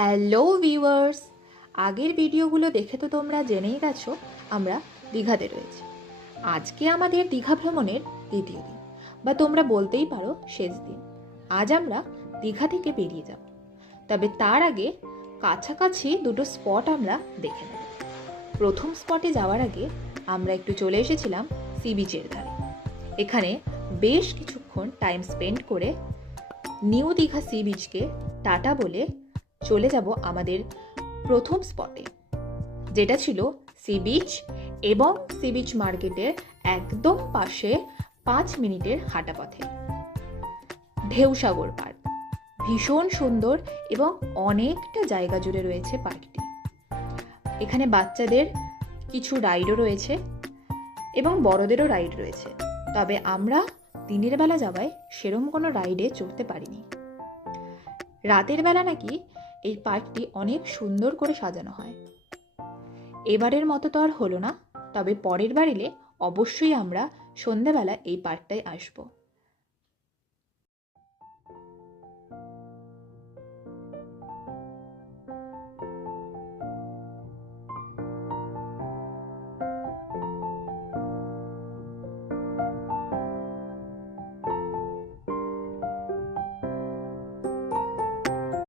Hello viewers, আগের ভিডিওগুলো দেখে তো তোমরা জেনেই গেছো আমরা দীঘাতে রয়েছি। আজকে আমাদের দীঘা ভ্রমণের দ্বিতীয় দিন, বা তোমরা বলতেই পারো শেষ দিন। আজ আমরা দীঘা থেকে বেরিয়ে যাব, তবে তার আগে কাছাকাছি দুটো স্পট আমরা দেখে নেব। প্রথম স্পটে যাওয়ার আগে আমরা একটু চলে এসেছিলাম সি বিচের ধারে। এখানে বেশ কিছুক্ষণ টাইম স্পেন্ড করে নিউ দীঘা সি বিচকে টাটা বলে চলে যাব আমাদের প্রথম স্পটে, যেটা ছিল সি বিচ এবং সি বিচ মার্কেটের একদম পাশে 5 মিনিটের হাঁটা পথে ঢেউসাগর পার্ক। ভীষণ সুন্দর এবং অনেকটা জায়গা জুড়ে রয়েছে পার্কটি। এখানে বাচ্চাদের কিছু রাইডও রয়েছে এবং বড়দেরও রাইড রয়েছে, তবে আমরা দিনের বেলা যাওয়ায় সেরম কোনো রাইডে চড়তে পারিনি। রাতের বেলা নাকি এই পার্কটি অনেক সুন্দর করে সাজানো হয়। এবারের মতো তো আর হলো না, তবে পরের বার এলে অবশ্যই আমরা সন্ধ্যাবেলা এই পার্কটায় আসবো।